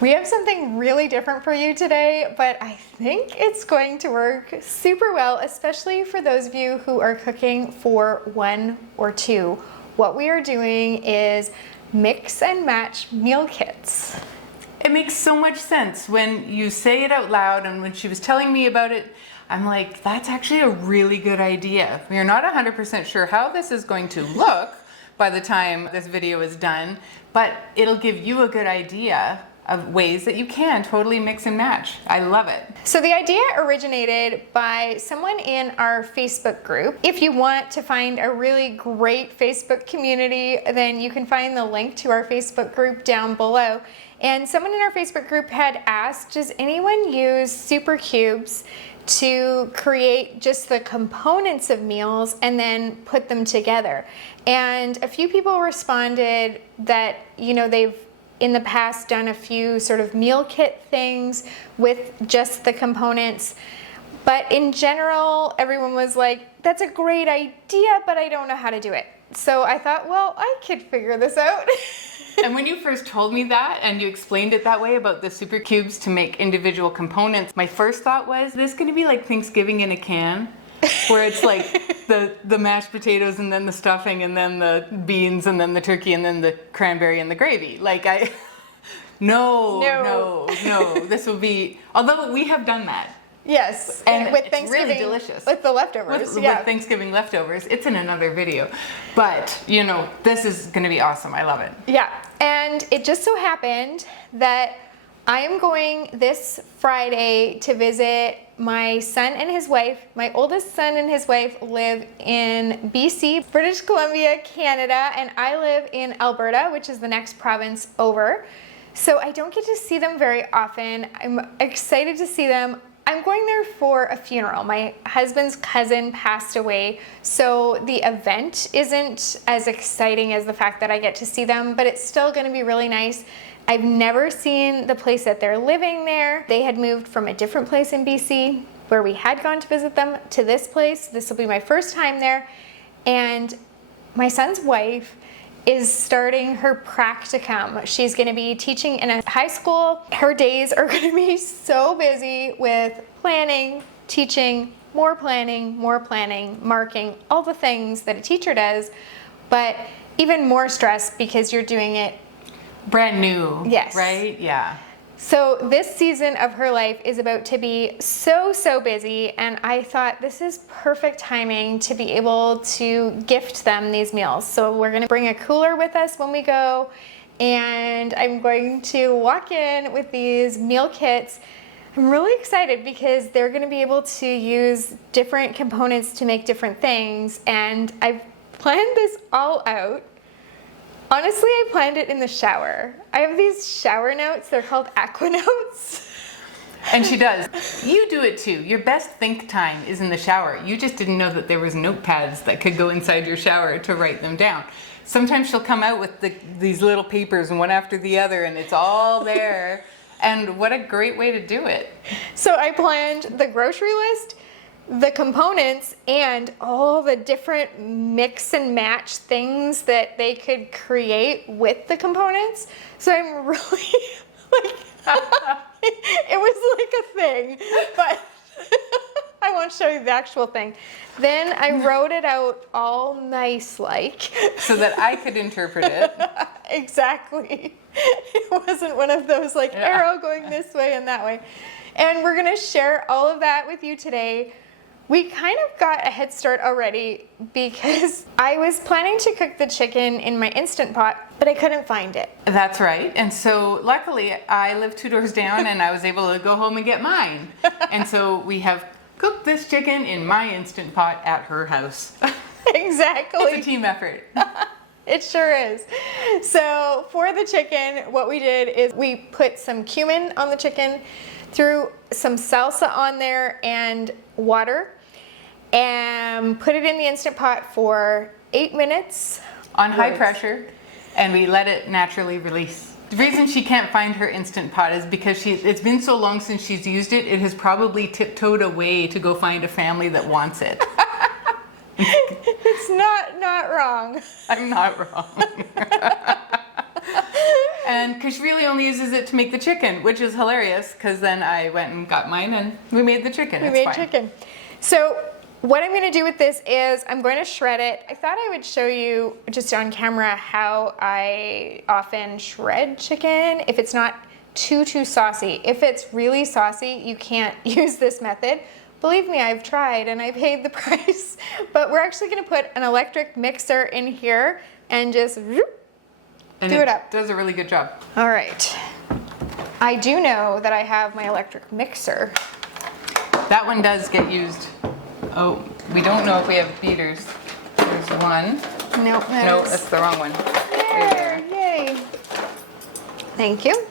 We have something really different for you today, but I think it's going to work super well, especially for those of you who are cooking for 1 or 2. What we are doing is mix and match meal kits. It makes so much sense when you say it out loud, and when she was telling me about it, I'm like, that's actually a really good idea. We're not 100% sure how this is going to look by the time this video is done, but it'll give you a good idea of ways that you can totally mix and match. I love it. So the idea originated by someone in our Facebook group. If you want to find a really great Facebook community, then you can find the link to our Facebook group down below. And someone in our Facebook group had asked, does anyone use super cubes to create just the components of meals and then put them together? And a few people responded that, you know, they've in the past done a few sort of meal kit things with just the components. But in general, everyone was like, that's a great idea, but I don't know how to do it. So I thought, well, I could figure this out. And when you first told me that and you explained it that way about the super cubes to make individual components, my first thought was, this is gonna be like Thanksgiving in a can, where it's like the mashed potatoes and then the stuffing and then the beans and then the turkey and then the cranberry and the gravy. Like no, this will be, although we have done that. Yes, and with it's Thanksgiving, really delicious. with the leftovers. With Thanksgiving leftovers. It's in another video. But, you know, this is going to be awesome. I love it. Yeah, and it just so happened that I am going this Friday to visit my son and his wife. My oldest son and his wife live in BC, British Columbia, Canada, and I live in Alberta, which is the next province over. So I don't get to see them very often. I'm excited to see them. I'm going there for a funeral. My husband's cousin passed away, so the event isn't as exciting as the fact that I get to see them, but it's still gonna be really nice. I've never seen the place that they're living there. They had moved from a different place in BC where we had gone to visit them to this place. This will be my first time there. And my son's wife is starting her practicum. She's gonna be teaching in a high school. Her days are gonna be so busy with planning, teaching, more planning, marking, all the things that a teacher does, but even more stress because you're doing it brand new. Yes. Right? Yeah. So this season of her life is about to be so busy, and I thought this is perfect timing to be able to gift them these meals. So we're gonna bring a cooler with us when we go, and I'm going to walk in with these meal kits. I'm really excited because they're gonna be able to use different components to make different things, and I've planned this all out. Honestly, I planned it in the shower. I have these shower notes, they're called Aqua Notes. And she does. You do it too. Your best think time is in the shower. You just didn't know that there was notepads that could go inside your shower to write them down. Sometimes she'll come out with these little papers one after the other and it's all there. And what a great way to do it. So I planned the grocery list, the components, and all the different mix and match things that they could create with the components. So I'm really like, it was like a thing, but I won't show you the actual thing. Then I wrote it out all nice like. So that I could interpret it. Exactly. It wasn't one of those like arrow going this way and that way. And we're gonna share all of that with you today. We kind of got a head start already because I was planning to cook the chicken in my Instant Pot, but I couldn't find it. That's right. And so luckily I live 2 doors down and I was able to go home and get mine. And so we have cooked this chicken in my Instant Pot at her house. Exactly. It's a team effort. It sure is. So for the chicken, what we did is we put some cumin on the chicken, threw some salsa on there and water, and put it in the Instant Pot for 8 minutes. On high pressure, and we let it naturally release. The reason she can't find her Instant Pot is because it's been so long since she's used it, it has probably tiptoed away to go find a family that wants it. It's not wrong. I'm not wrong. And because she really only uses it to make the chicken, which is hilarious because then I went and got mine and we made the chicken. We made chicken. So what I'm going to do with this is I'm going to shred it. I thought I would show you just on camera how I often shred chicken if it's not too saucy. If it's really saucy, you can't use this method. Believe me, I've tried and I paid the price. But we're actually going to put an electric mixer in here and just do it up. Does a really good job. All right. I do know that I have my electric mixer. That one does get used. Oh, we don't know if we have beaters. There's one. Nope. No, that's the wrong one. There, yay. Thank you.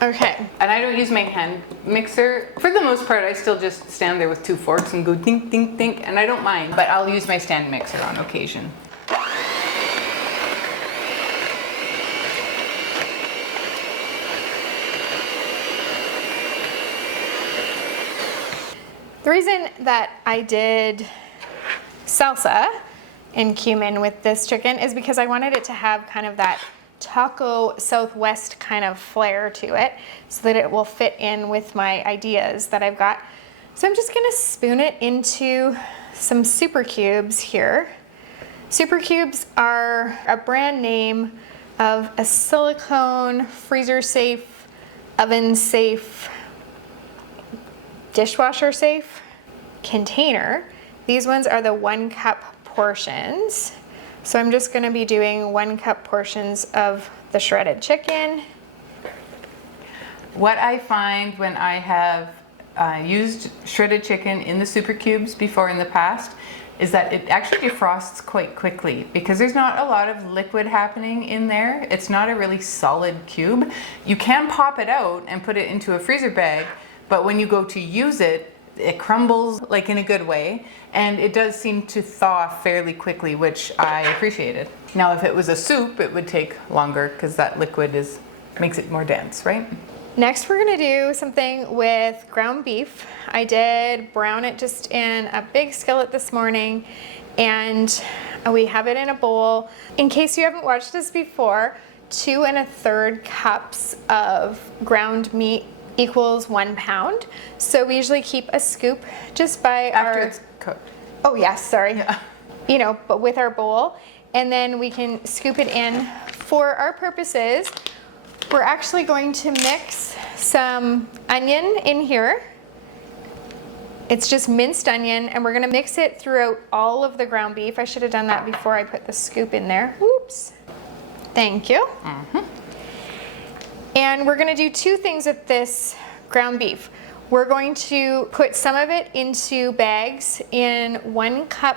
Okay. And I don't use my hand mixer. For the most part, I still just stand there with 2 forks and go dink, dink, dink, and I don't mind. But I'll use my stand mixer on occasion. The reason that I did salsa and cumin with this chicken is because I wanted it to have kind of that taco Southwest kind of flair to it so that it will fit in with my ideas that I've got. So I'm just gonna spoon it into some super cubes here. Super cubes are a brand name of a silicone, freezer safe, oven safe, dishwasher safe container. These ones are the 1 cup portions. So I'm just gonna be doing 1 cup portions of the shredded chicken. What I find when I have used shredded chicken in the super cubes before in the past is that it actually defrosts quite quickly because there's not a lot of liquid happening in there. It's not a really solid cube. You can pop it out and put it into a freezer bag, but when you go to use it, it crumbles like in a good way, and it does seem to thaw fairly quickly, which I appreciated. Now, if it was a soup, it would take longer because that liquid makes it more dense, right? Next, we're gonna do something with ground beef. I did brown it just in a big skillet this morning, and we have it in a bowl. In case you haven't watched this before, 2 1/3 cups of ground meat equals 1 pound. So we usually keep a scoop just by After it's cooked. Oh yes, sorry. Yeah. You know, but with our bowl, and then we can scoop it in. For our purposes, we're actually going to mix some onion in here. It's just minced onion, and we're gonna mix it throughout all of the ground beef. I should have done that before I put the scoop in there. Whoops. Thank you. And we're gonna do 2 things with this ground beef. We're going to put some of it into bags in 1 cup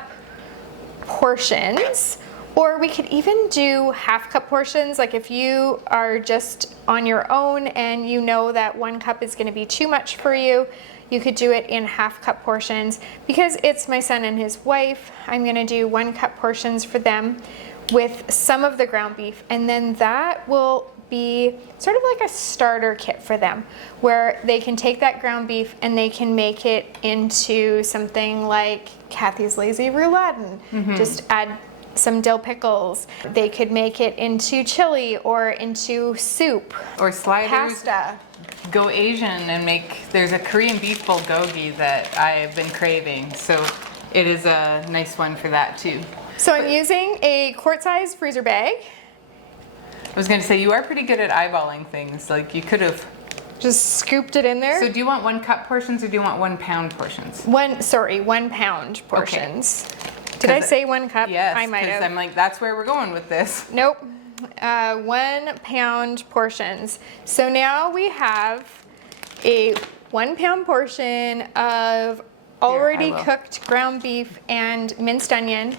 portions, or we could even do 1/2 cup portions. Like if you are just on your own and you know that 1 cup is gonna be too much for you, you could do it in 1/2 cup portions. Because it's my son and his wife, I'm gonna do 1 cup portions for them with some of the ground beef, and then that will be sort of like a starter kit for them, where they can take that ground beef and they can make it into something like Kathy's Lazy Rouladen. Just add some dill pickles. They could make it into chili or into soup. Or sliders. Pasta. Go Asian and there's a Korean beef bulgogi that I have been craving. So it is a nice one for that too. So I'm using a quart-sized freezer bag. I was going to say, you are pretty good at eyeballing things. Like you could have Just scooped it in there. So do you want 1 cup portions or do you want 1 pound portions? 1 pound portions. Okay. Did I say 1 cup? Yes, I might have. I'm like, that's where we're going with this. Nope. 1 pound portions. So now we have a 1 pound portion of already cooked ground beef and minced onion.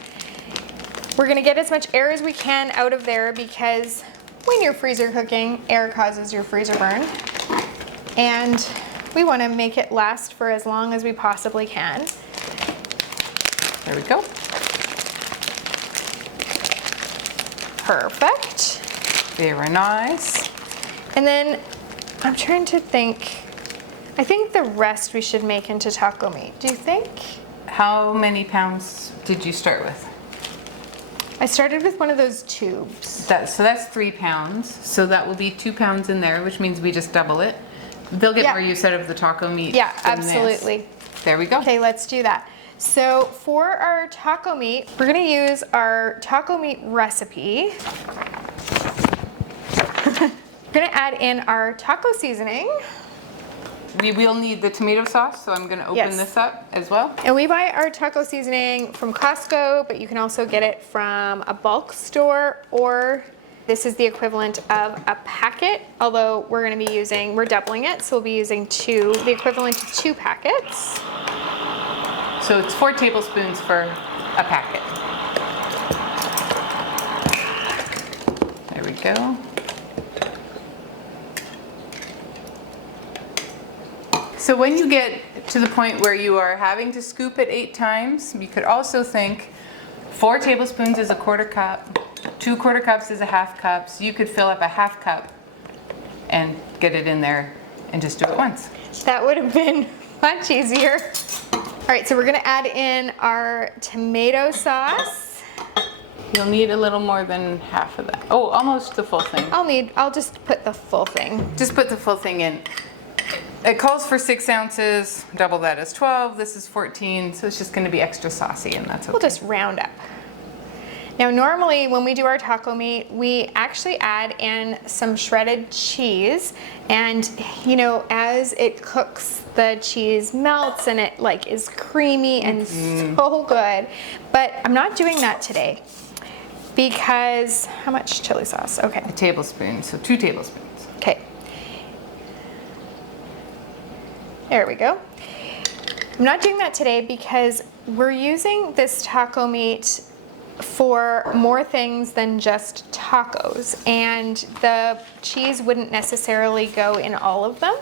We're gonna get as much air as we can out of there because when you're freezer cooking, air causes your freezer burn. And we wanna make it last for as long as we possibly can. There we go. Perfect. Very nice. And then I'm trying to think, I think the rest we should make into taco meat. Do you think? How many pounds did you start with? I started with one of those tubes. So that's 3 pounds. So that will be 2 pounds in there, which means we just double it. They'll get Yeah. more use out of the taco meat. Yeah, than this. absolutely. There we go. Okay, let's do that. So for our taco meat, we're gonna use our taco meat recipe. We're gonna add in our taco seasoning. We will need the tomato sauce, so I'm going to open Yes. this up as well. And we buy our taco seasoning from Costco, but you can also get it from a bulk store, or this is the equivalent of a packet, although we're doubling it, so we'll be using the equivalent of 2 packets. So it's 4 tablespoons for a packet. There we go. So when you get to the point where you are having to scoop it 8 times, you could also think 4 tablespoons is a 1/4 cup, 2 1/4 cups is a 1/2 cup, so you could fill up a 1/2 cup and get it in there and just do it once. That would have been much easier. All right, so we're gonna add in our tomato sauce. You'll need a little more than half of that. Oh, almost the full thing. I'll just put the full thing. Just put the full thing in. It calls for 6 ounces, double that is 12, this is 14, so it's just gonna be extra saucy and that's okay. We'll just round up. Now normally when we do our taco meat, we actually add in some shredded cheese, and you know, as it cooks, the cheese melts and it like is creamy and so good. But I'm not doing that today because, how much chili sauce? Okay. A tablespoon, so 2 tablespoons. Okay. There we go. I'm not doing that today because we're using this taco meat for more things than just tacos, and the cheese wouldn't necessarily go in all of them.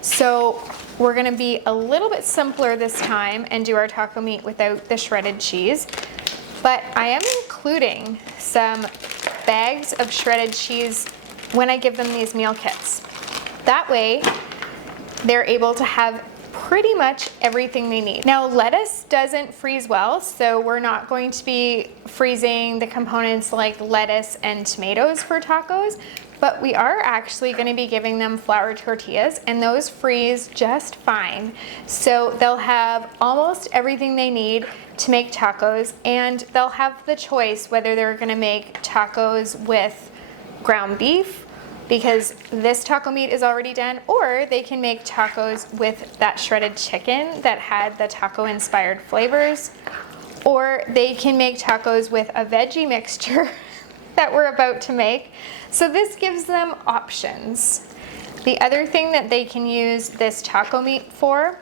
So we're gonna be a little bit simpler this time and do our taco meat without the shredded cheese. But I am including some bags of shredded cheese when I give them these meal kits. That way, they're able to have pretty much everything they need. Now, lettuce doesn't freeze well, so we're not going to be freezing the components like lettuce and tomatoes for tacos, but we are actually going to be giving them flour tortillas, and those freeze just fine. So they'll have almost everything they need to make tacos, and they'll have the choice whether they're going to make tacos with ground beef, because this taco meat is already done, or they can make tacos with that shredded chicken that had the taco inspired flavors, or they can make tacos with a veggie mixture that we're about to make. So this gives them options. The other thing that they can use this taco meat for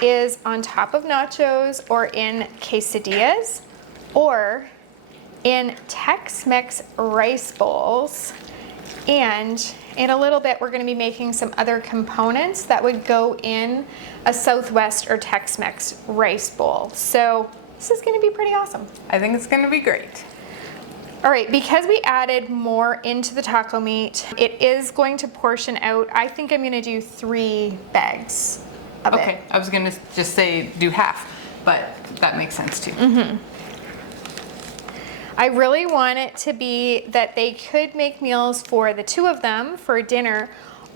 is on top of nachos, or in quesadillas, or in Tex-Mex rice bowls. And in a little bit, we're going to be making some other components that would go in a Southwest or Tex-Mex rice bowl. So this is going to be pretty awesome. I think it's gonna be great. All right, because we added more into the taco meat, it is going to portion out. I think I'm going to do 3 bags of it. Okay, I was gonna just say do half, but that makes sense too. I really want it to be that they could make meals for the 2 of them for dinner,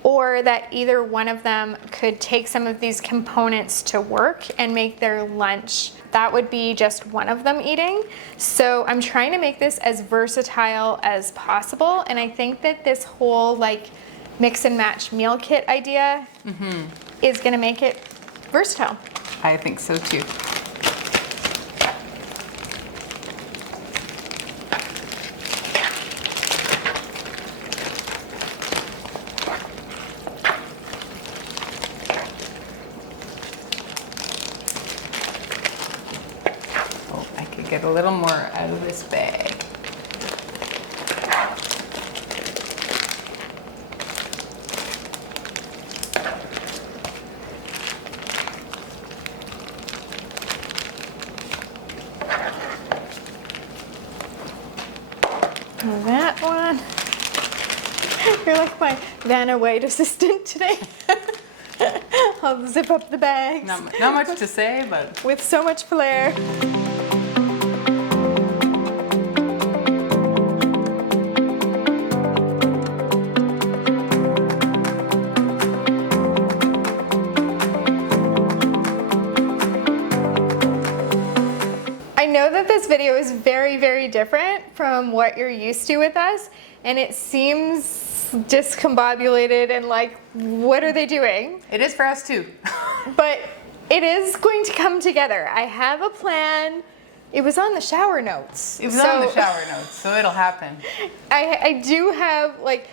or that either one of them could take some of these components to work and make their lunch. That would be just one of them eating. So I'm trying to make this as versatile as possible, and I think that this whole like mix and match meal kit idea is gonna make it versatile. I think so too. Get a little more out of this bag. That one. You're like my Vanna White assistant today. I'll zip up the bags. Not much to say, but with so much flair. video is very, very different from what you're used to with us, and it seems discombobulated and like, what are they doing? It is for us too. But it is going to come together. I have a plan. It was on the shower notes. It was on the shower notes, so it'll happen. I do have, like,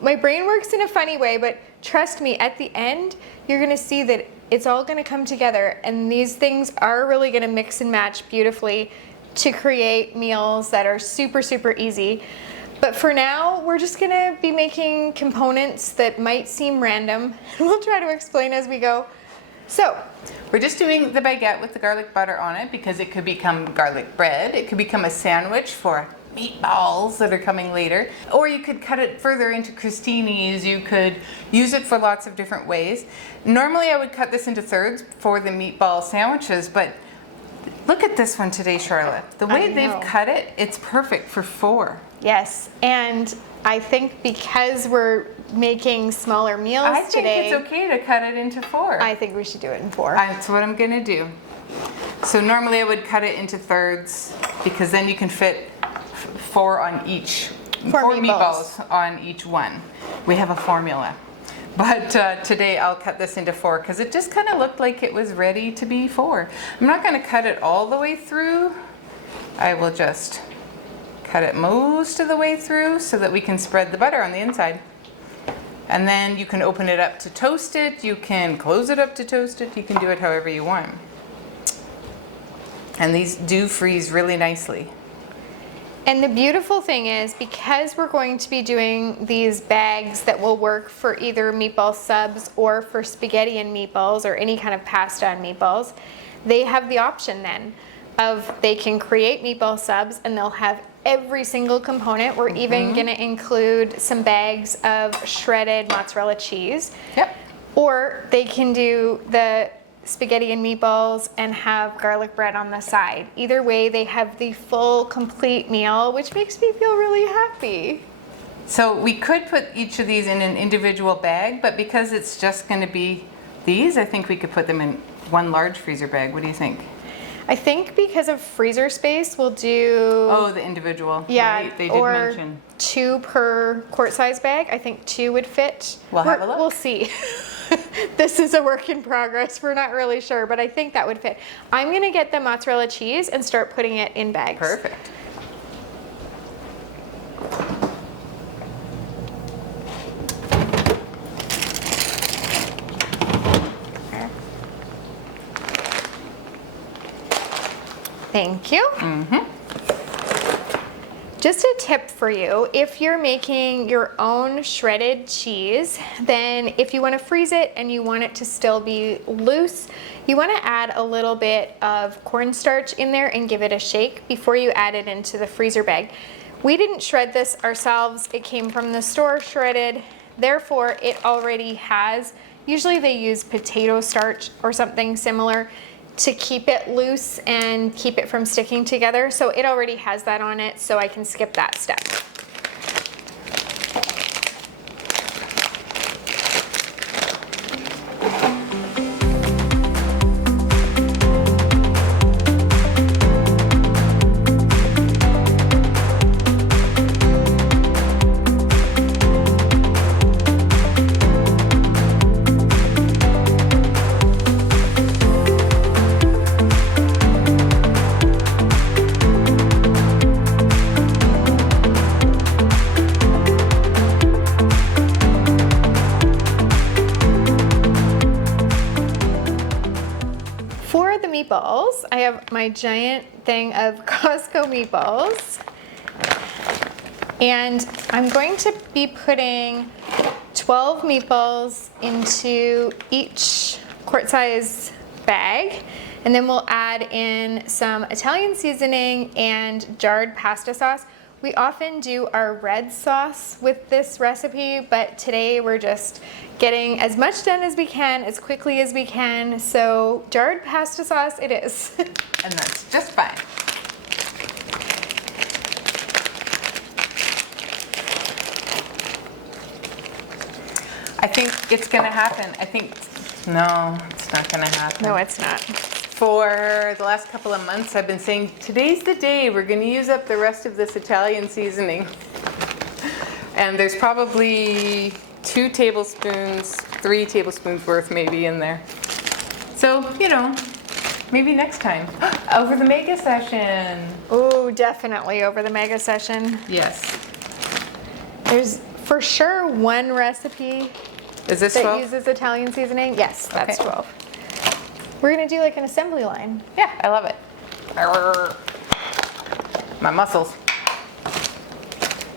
my brain works in a funny way, but trust me, at the end, you're gonna see that it's all gonna come together, and these things are really gonna mix and match beautifully to create meals that are super, super easy. But for now, we're just gonna be making components that might seem random. We'll try to explain as we go. So, we're just doing the baguette with the garlic butter on it because it could become garlic bread. It could become a sandwich for meatballs that are coming later. Or you could cut it further into crostinis. You could use it for lots of different ways. Normally I would cut this into thirds for the meatball sandwiches, but look at this one today, Charlotte. The way they've cut it, it's perfect for 4. yes, and I think because we're making smaller meals today, I think it's okay to cut it into 4. I think we should do it in 4. That's what I'm gonna do. So normally I would cut it into thirds because then you can fit 4 on each. 4 meatballs on each one. We have a formula. But today I'll cut this into 4 because it just kind of looked like it was ready to be 4. I'm not gonna cut it all the way through. I will just cut it most of the way through so that we can spread the butter on the inside. And then you can open it up to toast it, you can close it up to toast it, you can do it however you want. And these do freeze really nicely. And the beautiful thing is, because we're going to be doing these bags that will work for either meatball subs or for spaghetti and meatballs or any kind of pasta and meatballs, they have the option then of they can create meatball subs and they'll have every single component. We're even gonna include some bags of shredded mozzarella cheese. Yep. Or they can do the spaghetti and meatballs and have garlic bread on the side. Either way, they have the full, complete meal, which makes me feel really happy. So we could put each of these in an individual bag, but because it's just gonna be these, I think we could put them in one large freezer bag. What do you think? I think because of freezer space, we'll do... Oh, the individual. Yeah, right? They did or mention 2 per quart size bag. I think 2 would fit. We'll have a look. We'll see. This is a work in progress. We're not really sure, but I think that would fit. I'm gonna get the mozzarella cheese and start putting it in bags. Perfect. Thank you. Just a tip for you, if you're making your own shredded cheese, then if you want to freeze it and you want it to still be loose, you want to add a little bit of cornstarch in there and give it a shake before you add it into the freezer bag. We didn't shred this ourselves. It came from the store shredded. Therefore, it already has, usually they use potato starch or something similar to keep it loose and keep it from sticking together. So it already has that on it, so I can skip that step. Meatballs. I have my giant thing of Costco meatballs, and I'm going to be putting 12 meatballs into each quart size bag, and then we'll add in some Italian seasoning and jarred pasta sauce. We often do our red sauce with this recipe, but today we're just getting as much done as we can, as quickly as we can. So jarred pasta sauce it is. And that's just fine. I think it's gonna happen. No, it's not gonna happen. No, it's not. For the last couple of months, I've been saying, today's the day we're going to use up the rest of this Italian seasoning. And there's probably 2 tablespoons, 3 tablespoons worth maybe in there. So, you know, maybe next time. Over the mega session. Oh, definitely over the mega session. Yes. There's for sure one recipe Is this that 12? uses Italian seasoning. Yes, that's Okay. 12. We're gonna do like an assembly line. Yeah, I love it. My muscles.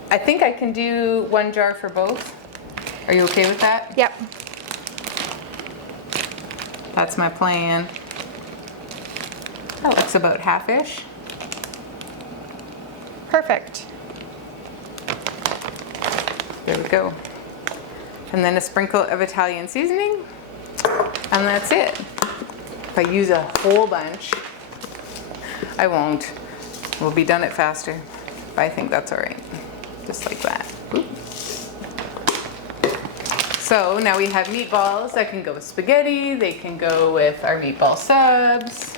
I think I can do 1 jar for both. Are you okay with that? Yep. That's my plan. That looks about half-ish. Perfect. There we go. And then a sprinkle of Italian seasoning. And that's it. If I use a whole bunch, I won't. We'll be done it faster. But I think that's all right. Just like that. Oop. So now we have meatballs that can go with spaghetti. They can go with our meatball subs.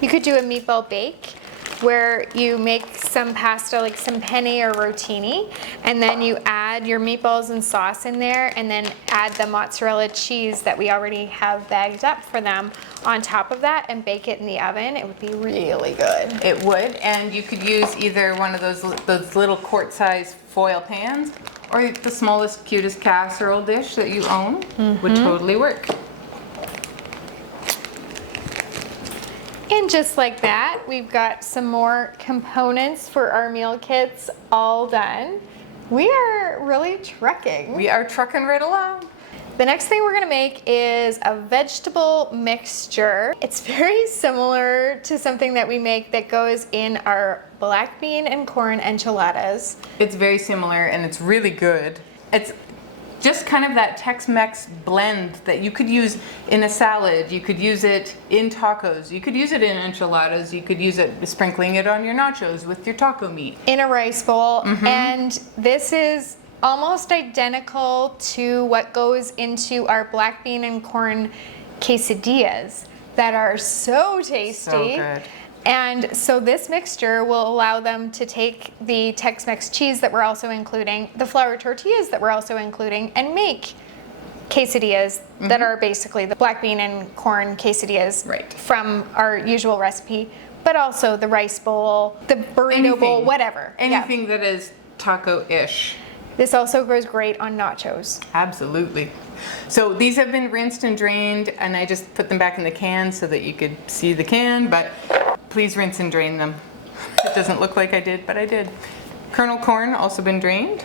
You could do a meatball bake where you make some pasta, like some penne or rotini, and then you add your meatballs and sauce in there, and then add the mozzarella cheese that we already have bagged up for them on top of that and bake it in the oven. It would be really good. It would, and you could use either one of those little quart-sized foil pans or the smallest, cutest casserole dish that you own. Would totally work. And just like that, we've got some more components for our meal kits all done. We are really trucking. We are trucking right along. The next thing we're gonna make is a vegetable mixture. It's very similar to something that we make that goes in our black bean and corn enchiladas. It's very similar and it's really good. It's just kind of that Tex-Mex blend that you could use in a salad. You could use it in tacos. You could use it in enchiladas. You could use it sprinkling it on your nachos with your taco meat. In a rice bowl. And this is almost identical to what goes into our black bean and corn quesadillas that are so tasty. So good. And so this mixture will allow them to take the Tex-Mex cheese that we're also including, the flour tortillas that we're also including, and make quesadillas that are basically the black bean and corn quesadillas Right. from our usual recipe, but also the rice bowl, the burrito bowl, whatever. Yeah. Anything that is taco-ish. This also goes great on nachos. Absolutely. So these have been rinsed and drained, and I just put them back in the can so that you could see the can, but please rinse and drain them. It doesn't look like I did, but I did. Kernel corn also been drained.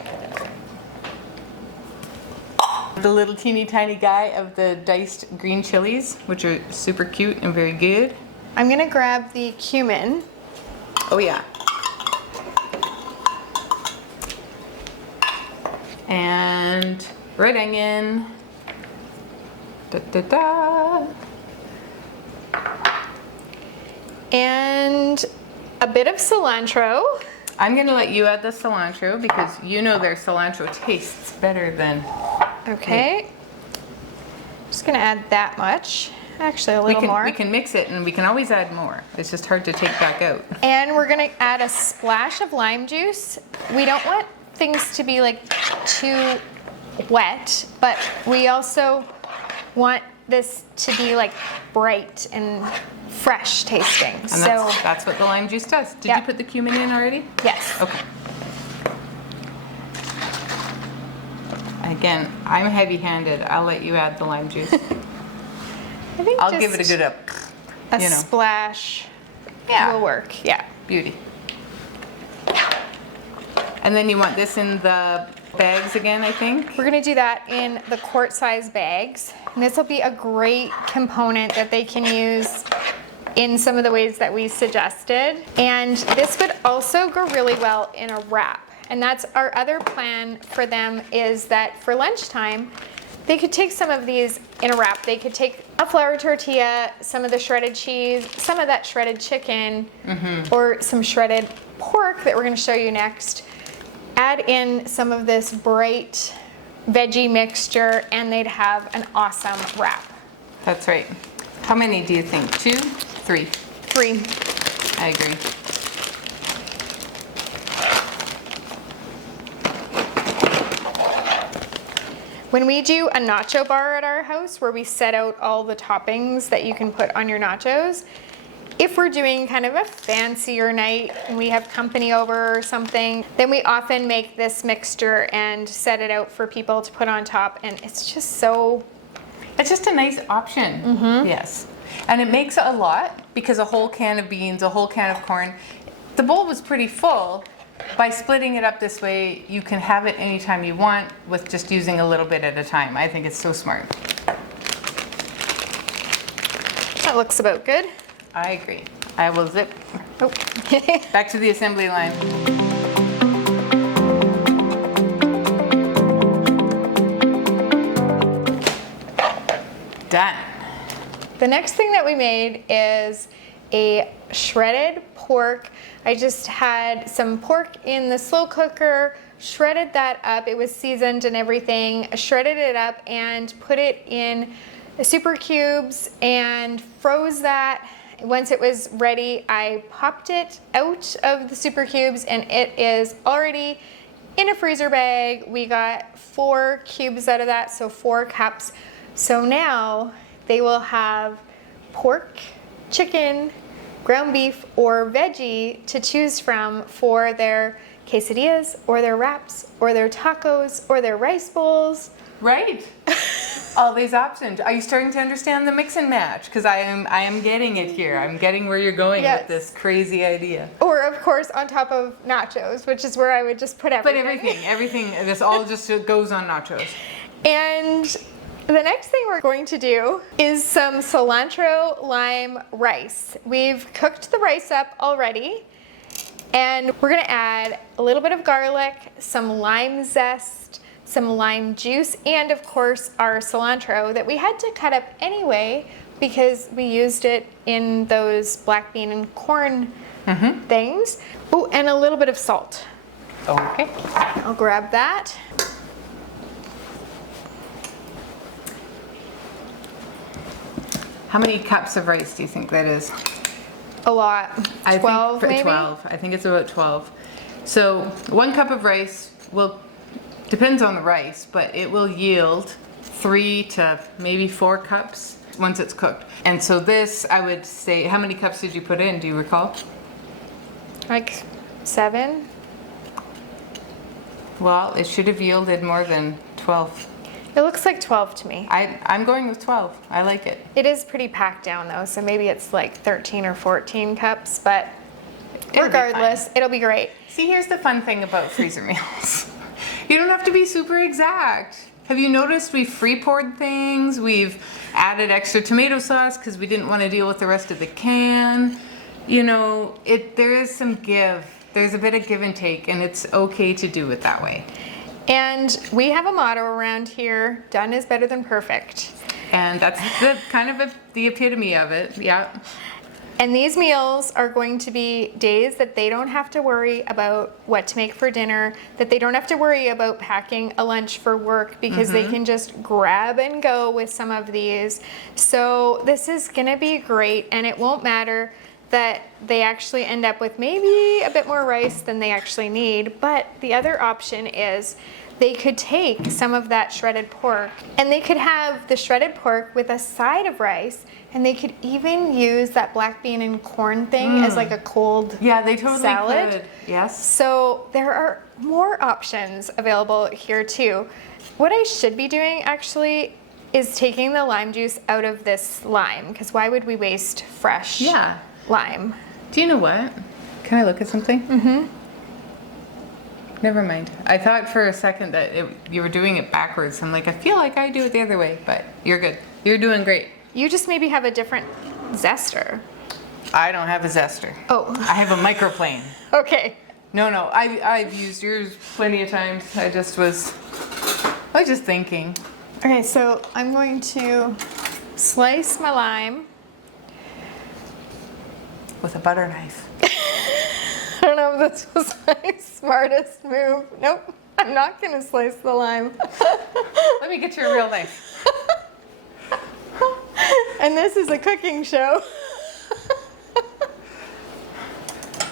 The little teeny tiny guy of the diced green chilies, which are super cute and very good. I'm gonna grab the cumin. Oh yeah. And red onion. Da, da, da. And a bit of cilantro. I'm gonna let you add the cilantro because you know their cilantro tastes better than Okay. Just gonna add that much. Actually, a little more. We can mix it and we can always add more. It's just hard to take back out. And we're gonna add a splash of lime juice. We don't want things to be like too wet, but we also want this to be like bright and fresh tasting. And So that's what the lime juice does. Did Yeah. you put the cumin in already? yes. Okay. Again, I'm heavy-handed. I'll let you add the lime juice. I think I'll just give it a good a you know. splash Yeah. will work. Yeah. Beauty. And then you want this in the bags again, I think? We're gonna do that in the quart size bags. And this will be a great component that they can use in some of the ways that we suggested. And this would also go really well in a wrap. And that's our other plan for them, is that for lunchtime, they could take some of these in a wrap. They could take a flour tortilla, some of the shredded cheese, some of that shredded chicken, or some shredded pork that we're gonna show you next. Add in some of this bright veggie mixture, and they'd have an awesome wrap. That's right. How many do you think? 2? 3? 3. I agree. When we do a nacho bar at our house where we set out all the toppings that you can put on your nachos, if we're doing kind of a fancier night and we have company over or something, then we often make this mixture and set it out for people to put on top, and it's just so... It's just a nice option. Yes. And it makes a lot because a whole can of beans, a whole can of corn. The bowl was pretty full. By splitting it up this way, you can have it anytime you want with just using a little bit at a time. I think it's so smart. That looks about good. I agree. I will zip Oh. back to the assembly line. Done. The next thing that we made is a shredded pork. I just had some pork in the slow cooker, shredded that up. It was seasoned and everything. Shredded it up and put it in super cubes and froze that. Once it was ready, I popped it out of the super cubes and it is already in a freezer bag. We got 4 cubes out of that, so 4 cups. So now they will have pork, chicken, ground beef, or veggie to choose from for their quesadillas or their wraps or their tacos or their rice bowls. Right. All these options. Are you starting to understand the mix and match? Because I am getting it here. I'm getting where you're going Yes. with this crazy idea. Or of course on top of nachos, which is where I would just put everything. But everything, this all just goes on nachos. And the next thing we're going to do is some cilantro lime rice. We've cooked the rice up already, and we're gonna add a little bit of garlic, some lime zest, some lime juice, and of course our cilantro that we had to cut up anyway because we used it in those black bean and corn things. Oh, and a little bit of salt. Okay. I'll grab that. How many cups of rice do you think that is? A lot. 12 maybe? 12. I think it's about 12. So 1 cup of rice will, depends on the rice, but it will yield 3 to maybe 4 cups once it's cooked. And so this, I would say, how many cups did you put in? Do you recall? Like 7? Well, it should have yielded more than 12. It looks like 12 to me. I'm going with 12. I like it. It is pretty packed down though, so maybe it's like 13 or 14 cups, but It'll be regardless, it'll be great. See, here's the fun thing about freezer meals. You don't have to be super exact. Have you noticed we've free-poured things? We've added extra tomato sauce because we didn't want to deal with the rest of the can. You know, there is some give. There's a bit of give and take, and it's okay to do it that way. And we have a motto around here, done is better than perfect. And that's the kind of the epitome of it, yeah. And these meals are going to be days that they don't have to worry about what to make for dinner, that they don't have to worry about packing a lunch for work because they can just grab and go with some of these. So this is gonna be great, and it won't matter that they actually end up with maybe a bit more rice than they actually need. But the other option is they could take some of that shredded pork and they could have the shredded pork with a side of rice, and they could even use that black bean and corn thing as like a cold Yeah, they totally salad. could. Yes. So there are more options available here too. What I should be doing actually is taking the lime juice out of this lime, because why would we waste fresh lime? Do you know what? Can I look at something? Mm-hmm. Never mind. I thought for a second that you were doing it backwards. I'm like, I feel like I do it the other way, but you're good. You're doing great. You just maybe have a different zester. I don't have a zester. Oh. I have a microplane. Okay. No, I've used yours plenty of times. I was just thinking. Okay, so I'm going to slice my lime. With a butter knife. I don't know if this was my smartest move. Nope, I'm not gonna slice the lime. Let me get you a real knife. And this is a cooking show.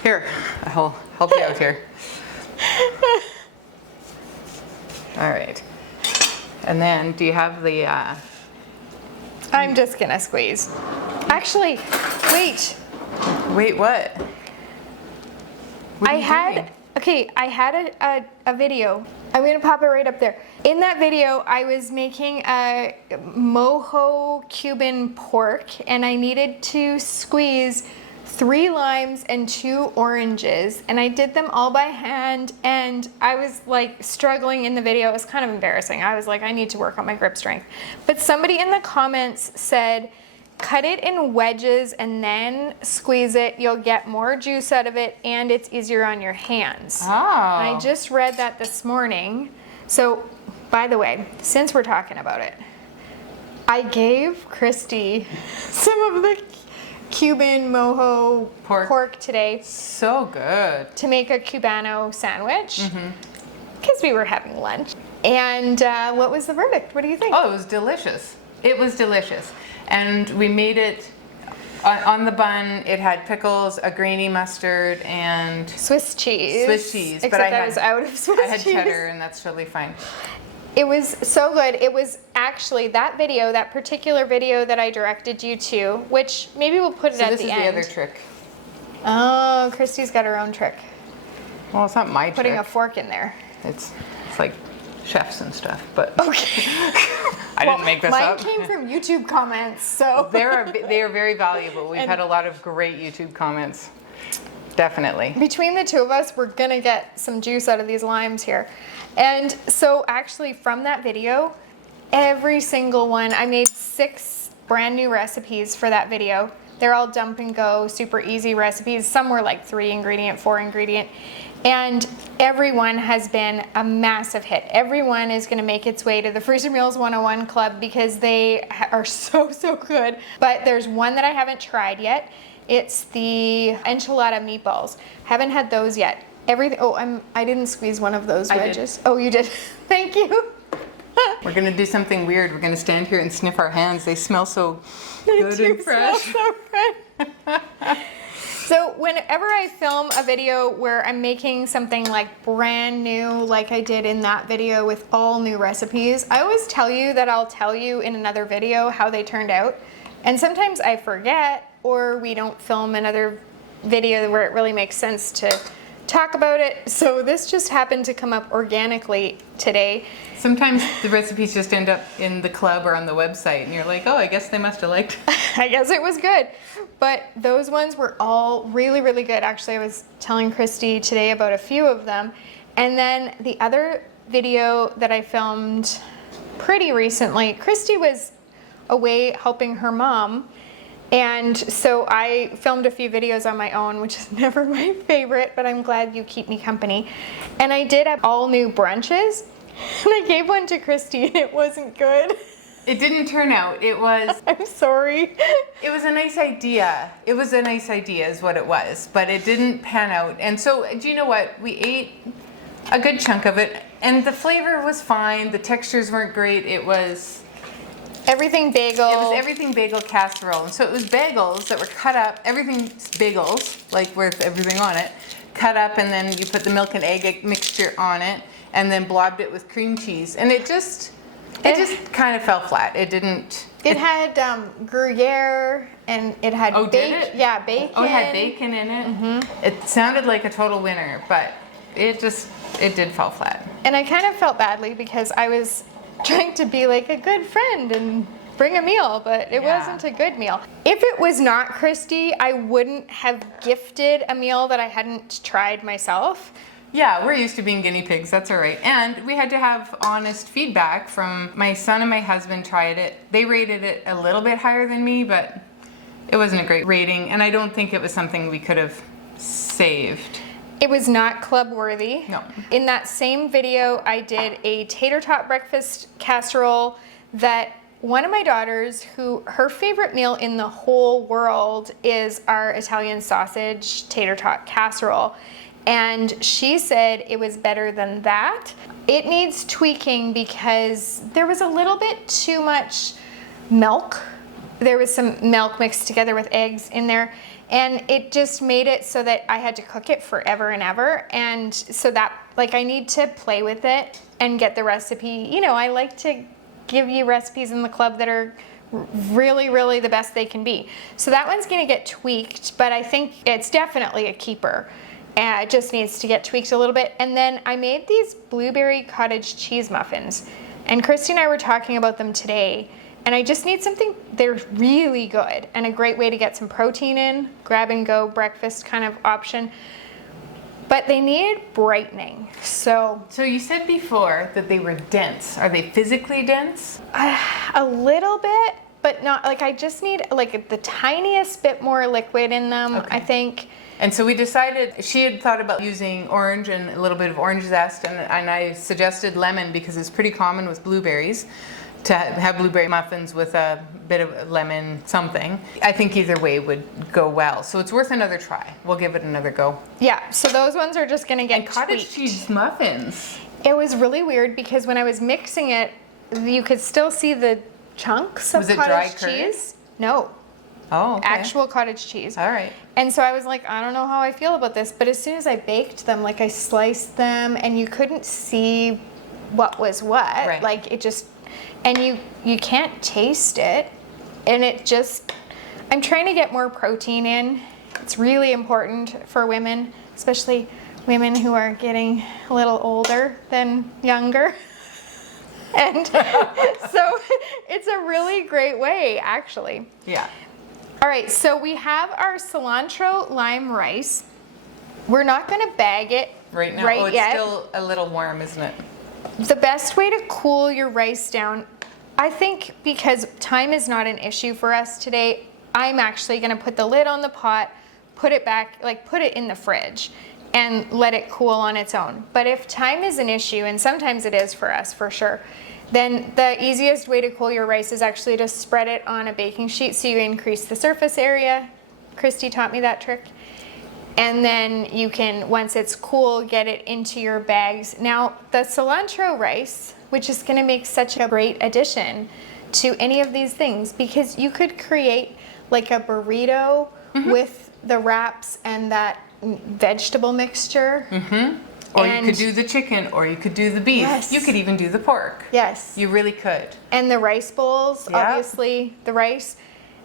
Here, I'll help you out here. All right. And then, do you have the... I'm just gonna squeeze. Actually, wait. Wait, what? What are you doing? I had a video. I'm gonna pop it right up there. In that video, I was making a mojo Cuban pork, and I needed to squeeze 3 limes and 2 oranges, and I did them all by hand, and I was like struggling in the video. It was kind of embarrassing. I was like, I need to work on my grip strength. But somebody in the comments said, cut it in wedges and then squeeze it. You'll get more juice out of it, and it's easier on your hands. Oh. I just read that this morning. So, by the way, since we're talking about it, I gave Christy some of the Cuban mojo pork today. So good. To make a Cubano sandwich. Because we were having lunch. And what was the verdict? What do you think? Oh, it was delicious. It was delicious. And we made it on the bun. It had pickles, a grainy mustard, and Swiss cheese. Swiss cheese. Except I was out of Swiss cheese. I had cheddar, and that's totally fine. It was so good. It was actually that video, that particular video that I directed you to, which maybe we'll put it at the end. So this is the other trick. Oh, Christy's got her own trick. Well, it's not my trick. Putting a fork in there. It's like chefs and stuff, but okay. I didn't make this up. Mine came from YouTube comments, so. They are very valuable. We've had a lot of great YouTube comments. Definitely. Between the two of us, we're gonna get some juice out of these limes here. And so actually from that video, every single one, I made 6 brand new recipes for that video. They're all dump and go, super easy recipes. Some were like 3 ingredient, 4 ingredient. And everyone has been a massive hit. Everyone is gonna make its way to the Freezer Meals 101 Club because they are so, so good. But there's one that I haven't tried yet. It's the enchilada meatballs. Haven't had those yet. Everything. Oh, I didn't squeeze one of those wedges. Oh, you did. Thank you. We're gonna do something weird. We're gonna stand here and sniff our hands. They smell so good and fresh. So fresh. So whenever I film a video where I'm making something like brand new, like I did in that video with all new recipes, I always tell you that I'll tell you in another video how they turned out. And sometimes I forget, or we don't film another video where it really makes sense to talk about it. So this just happened to come up organically today. Sometimes the recipes just end up in the club or on the website, and you're like, oh, I guess they must have liked it. I guess it was good. But those ones were all really, really good. Actually, I was telling Christy today about a few of them. And then the other video that I filmed pretty recently, Christy was away helping her mom. And so I filmed a few videos on my own, which is never my favorite, but I'm glad you keep me company. And I did have all new brunches, and I gave one to Christy, and it wasn't good. It didn't turn out. It was... I'm sorry. It was a nice idea. It was a nice idea is what it was, but it didn't pan out. And so, do you know what? We ate a good chunk of it, and the flavor was fine. The textures weren't great. It was... Everything bagel. It was everything bagel casserole. And so it was bagels that were cut up, everything's bagels, like with everything on it, cut up, and then you put the milk and egg mixture on it, and then blobbed it with cream cheese. And it just kind of fell flat. It didn't... It had Gruyere, and it had bacon. Did it? Yeah, bacon. Oh, it had bacon in it? Mm-hmm. It sounded like a total winner, but it did fall flat. And I kind of felt badly because I was trying to be like a good friend and bring a meal, but it wasn't a good meal. If it was not Christy, I wouldn't have gifted a meal that I hadn't tried myself. Yeah, we're used to being guinea pigs, that's all right. And we had to have honest feedback from my son and my husband tried it. They rated it a little bit higher than me, but it wasn't a great rating, and I don't think it was something we could have saved. It was not club worthy. No. In that same video, I did a tater tot breakfast casserole that one of my daughters, who her favorite meal in the whole world is our Italian sausage tater tot casserole. And she said it was better than that. It needs tweaking because there was a little bit too much milk there was some milk mixed together with eggs in there, and it just made it so that I had to cook it forever and ever. And so that, like, I need to play with it and get the recipe. You know, I like to give you recipes in the club that are really, really the best they can be. So that one's gonna get tweaked, but I think it's definitely a keeper. It just needs to get tweaked a little bit. And then I made these blueberry cottage cheese muffins, and Christy and I were talking about them today. And I just need something, they're really good and a great way to get some protein in, grab and go breakfast kind of option. But they need brightening. So you said before that they were dense. Are they physically dense? a little bit, but not, like, I just need like the tiniest bit more liquid in them, Okay. I think. And so we decided, she had thought about using orange and a little bit of orange zest, and I suggested lemon because it's pretty common with blueberries to have blueberry muffins with a bit of lemon something. I think either way would go well. So it's worth another try. We'll give it another go. Yeah, so those ones are just gonna get And cottage tweaked. cheese muffins. It was really weird because when I was mixing it, you could still see the chunks of Was it dry cottage curd? cheese. No, Oh, okay. actual cottage cheese. All right. And so I was like, I don't know how I feel about this. But as soon as I baked them, like, I sliced them and you couldn't see what was what. Right. Like, it just, and you can't taste it. And it just, I'm trying to get more protein in. It's really important for women, especially women who are getting a little older than younger. And so it's a really great way, actually. Yeah. All right, so we have our cilantro lime rice. We're not gonna bag it Right now. right Oh, it's yet. still a little warm, isn't it? The best way to cool your rice down, I think, because time is not an issue for us today, I'm actually gonna put the lid on the pot, put it back, like put it in the fridge and let it cool on its own. But if time is an issue, and sometimes it is for us for sure, then the easiest way to cool your rice is actually to spread it on a baking sheet so you increase the surface area. Christy taught me that trick. And then you can, once it's cool, get it into your bags. Now, the cilantro rice, which is gonna make such a great addition to any of these things, because you could create like a burrito with the wraps and that vegetable mixture. Or And- you could do the chicken, or you could do the beef. Yes. You could even do the pork. Yes. You really could. And the rice bowls, Yeah. obviously, the rice.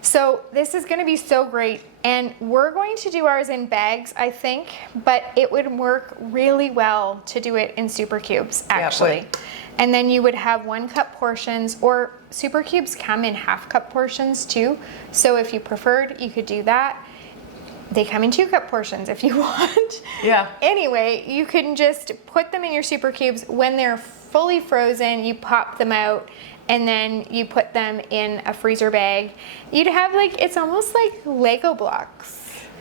So this is gonna be so great. And we're going to do ours in bags, I think, but it would work really well to do it in super cubes, Yeah, it actually. would. And then you would have 1 cup portions, or super cubes come in half cup portions too. So if you preferred, you could do that. They come in 2 cup portions if you want. Yeah. Anyway, you can just put them in your super cubes. When they're fully frozen, you pop them out and then you put them in a freezer bag. You'd have like, it's almost like Lego blocks.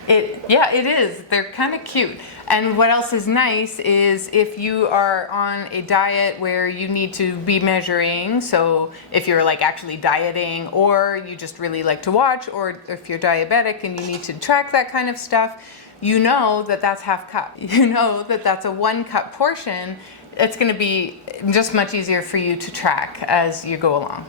Yeah, it is. They're kind of cute. And what else is nice is if you are on a diet where you need to be measuring, so if you're like actually dieting, or you just really like to watch, or if you're diabetic and you need to track that kind of stuff, you know that that's half cup. You know that that's a 1 cup portion. It's going to be just much easier for you to track as you go along.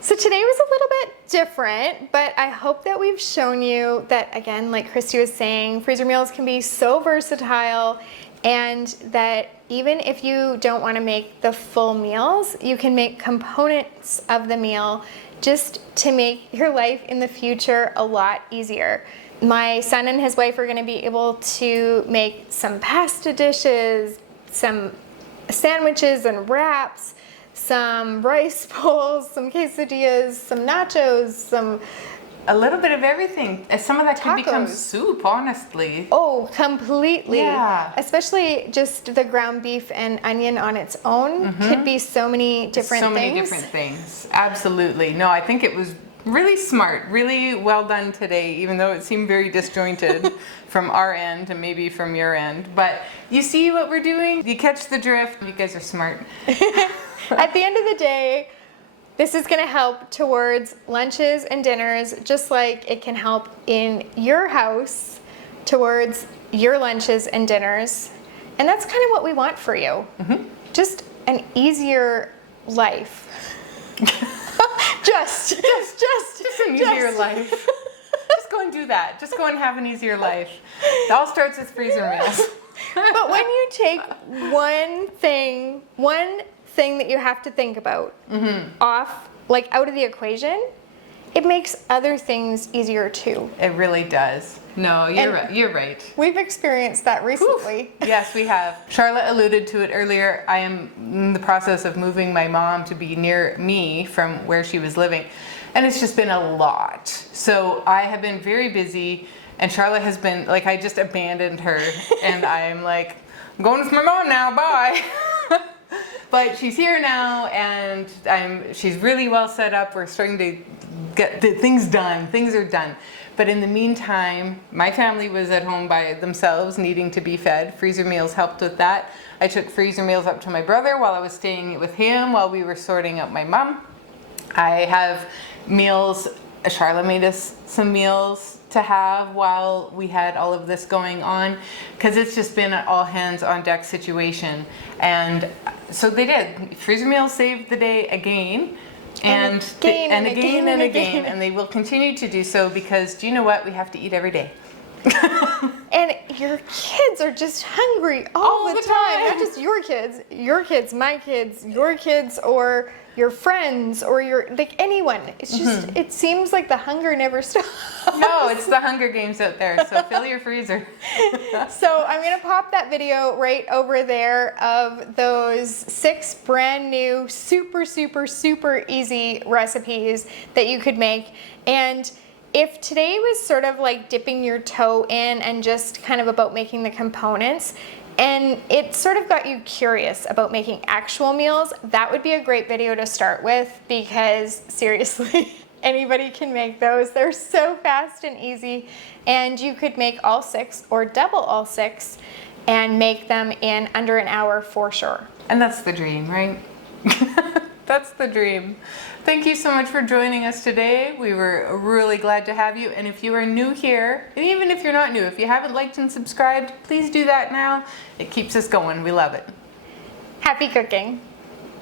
So today was a little bit different, but I hope that we've shown you that, again, like Christy was saying, freezer meals can be so versatile, and that even if you don't want to make the full meals, you can make components of the meal just to make your life in the future a lot easier. My son and his wife are going to be able to make some pasta dishes, some sandwiches and wraps, some rice bowls, some quesadillas, some nachos, some... A little bit of everything. Some of that could become Tacos. soup, honestly. Oh, completely. Yeah. Especially just the ground beef and onion on its own could be so many different things. So many different things. Absolutely. No, I think it was really smart, really well done today, even though it seemed very disjointed from our end and maybe from your end. But you see what we're doing? You catch the drift. You guys are smart. At the end of the day, this is going to help towards lunches and dinners, just like it can help in your house towards your lunches and dinners. And that's kind of what we want for you. Just an easier life. Just an easier life. Just go and do that. Just go and have an easier life. It all starts with freezer meals. But when you take one thing that you have to think about off, like out of the equation, it makes other things easier too. It really does. No, you're right. We've experienced that recently. Yes, we have. Charlotte alluded to it earlier. I am in the process of moving my mom to be near me from where she was living. And it's just been a lot. So I have been very busy, and Charlotte has been, like, I just abandoned her. And I'm like, I'm going with my mom now, bye. But she's here now, and she's really well set up. We're starting to get the things done. Things are done. But in the meantime, my family was at home by themselves, needing to be fed. Freezer meals helped with that. I took freezer meals up to my brother while I was staying with him while we were sorting out my mom. I have meals. Charlotte made us some meals to have while we had all of this going on, because it's just been an all hands on deck situation. And so they did. Freezer meals saved the day again. And again, and they will continue to do so, because do you know what? We have to eat every day. And your kids are just hungry all the time. Not just your kids, my kids, your kids, or your friends, or like anyone. It's just, it seems like the hunger never stops. No, it's the Hunger Games out there, so fill your freezer. So I'm gonna pop that video right over there of those 6 brand new, super, super, super easy recipes that you could make. And if today was sort of like dipping your toe in and just kind of about making the components, and it sort of got you curious about making actual meals, that would be a great video to start with, because seriously, anybody can make those. They're so fast and easy, and you could make all 6 or double all 6 and make them in under an hour for sure. And that's the dream, right? That's the dream. Thank you so much for joining us today. We were really glad to have you. And if you are new here, and even if you're not new, if you haven't liked and subscribed, please do that now. It keeps us going. We love it. Happy cooking.